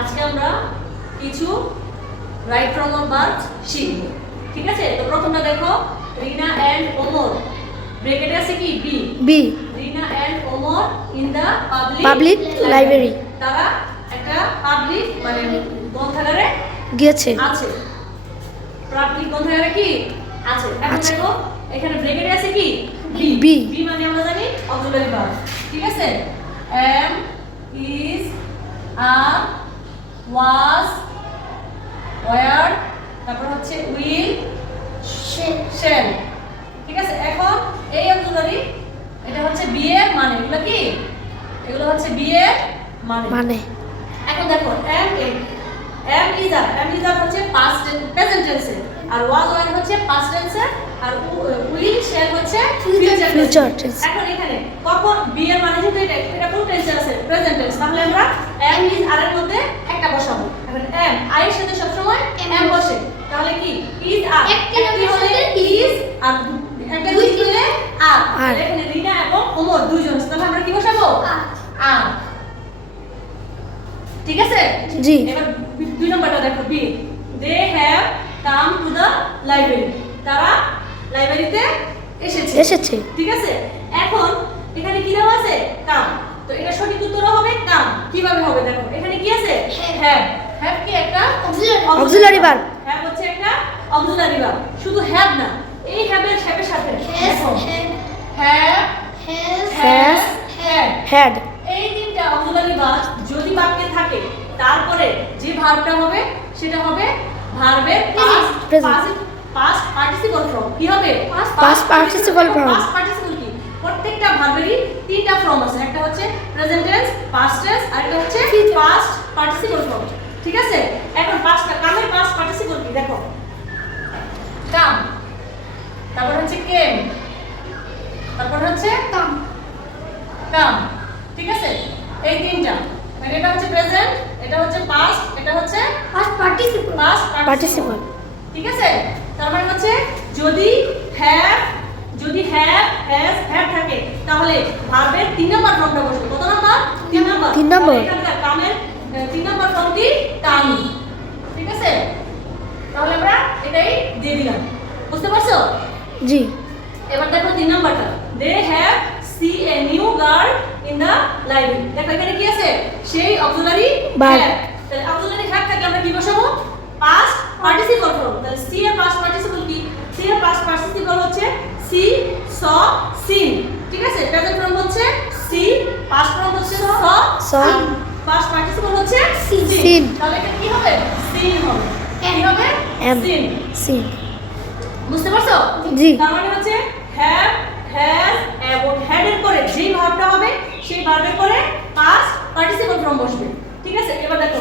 আজকে আমরা কিছু রাইট ফ্রম অর বার্বস শিখব। ঠিক আছে, তো প্রথমটা দেখো, রিনা এন্ড ওমর, ব্র্যাকেটে আছে কি B B Rina and Omar in the public library তারা একটা পাবলিক মানে গ্রন্থাগারে গিয়েছে আছে। পাবলিক গ্রন্থাগারে কি আছে? এখন আছে। দেখো এখানে ব্র্যাকেটে আছে কি বি বি। বি মানে আমরা জানি অক্সিলারি ভার্ব। ঠিক আছে, am is are was were, তারপর হচ্ছে উইল শেল। ঠিক আছে, এখন এই অক্সিলারি এটা হচ্ছে বি এর মানে, এগুলো কি এগুলো হচ্ছে বি এর মানে। এখন দেখো এম ইজ আর হচ্ছে পাস্ট প্রেজেন্ট টেন্সে, আর ওয়াজ ওয়্যার হচ্ছে পাস্ট টেন্সে, আর উইল শেল হচ্ছে ফিউচার টেন্স। এখন এখানে কখন বি এর মানে যেহেতু এটা কোন টেন্সে আছে? প্রেজেন্ট টেন্স, তাহলে আমরা এম ইজ আর এর মধ্যে একটা বসাবো। এখন এম আই এর সাথে সব সময় এম বসে, তাহলে কি ইজ আর একটি হলে ইজ আর একটা দুই হলে আর। এখানে রিনা এবং ওমর দুইজন, তাহলে আমরা কি বসাবো? আর। ঠিক আছে, জি। এবার দুই নম্বরটা দেখো, B they have come to the library, তারা লাইব্রেরিতে এসেছে। ঠিক আছে, এখন এখানে কি দেওয়া আছে? কাম। তো এটা সঠিক উত্তর হবে কাম। কিভাবে হবে দেখো, এখানে কি আছে? হ্যাভ। হ্যাভ কি একটা অক্সিলারি ভার্ব। হ্যাভ হচ্ছে একটা অক্সিলারি ভার্ব। শুধু হ্যাভ না, এই হ্যাভের সাথে দেখো হ্যাভ, হ্যাজ, হ্যাড। এই তিনটা অক্সিলারি ভার্ব যদি বাক্যে থাকে, তারপরে যে ভার্বটা হবে সেটা হবে ভার্বের পাস্ট পার্টিসিপল ফর্ম। কি হবে? Past participle form। Past participle কি? প্রত্যেকটা ভার্বেরই তিনটা ফর্ম আছে, একটা হচ্ছে প্রেজেন্ট টেন্স, পাস্ট টেন্স, আর একটা হচ্ছে পাস্ট পার্টিসিপল ফর্ম। ঠিক আছে, এখন কামের পাস্ট পার্টিসিপল কি দেখো, কাম, তারপর হচ্ছে কেম, তারপর হচ্ছে কাম। ঠিক আছে, এই তিনটা মানে এটা হচ্ছে প্রেজেন্ট, এটা হচ্ছে পাস্ট, এটা হচ্ছে পাস্ট পার্টিসিপল। ঠিক আছে, তার মানে হচ্ছে যদি হ্যাভ হ্যাজ হ্যাভ থাকে, তাহলে ভার্বের 3 নম্বর ফর্মটা বসবে। কত নাম্বার? 3 নম্বর। তিন নম্বর। এখানকার কামের 3 নম্বর ফর্মটি কাম। ঠিক আছে, তাহলে আমরা এটাই দিয়ে দিলাম। বুঝতে পারছো? জি। এবার দেখো 3 নম্বরটা, they have see a new girl in the library. দেখো এখানে কি আছে? সেই অক্সিলারি ভার্ব। হ্যাভ। তাহলে অক্সিলারি হ্যাভ থেকে আমরা কি বসাবো? Past participle form. তাহলে সি এর পাস্ট পার্টিসিপল কি? সি এর পাস্ট পার্টিসিপল হচ্ছে সি, স, সিন। ঠিক আছে, প্রেজেন্ট ফর্ম হচ্ছে সি, পাস্ট ফর্ম হচ্ছে স, পাস্ট পার্টিসিপল হচ্ছে সিন। তাহলে এটা কি হবে? সিন হবে। কি হবে? সিন। বুঝতে পারছো? জি। তার মানে হচ্ছে হ্যাভ, হ্যাজ এবং হ্যাড এর পরে যে ভার্বটা হবে সেই ভার্বের পরে পাস্ট পার্টিসিপল ফর্ম বসবে। ঠিক আছে, এবার দেখো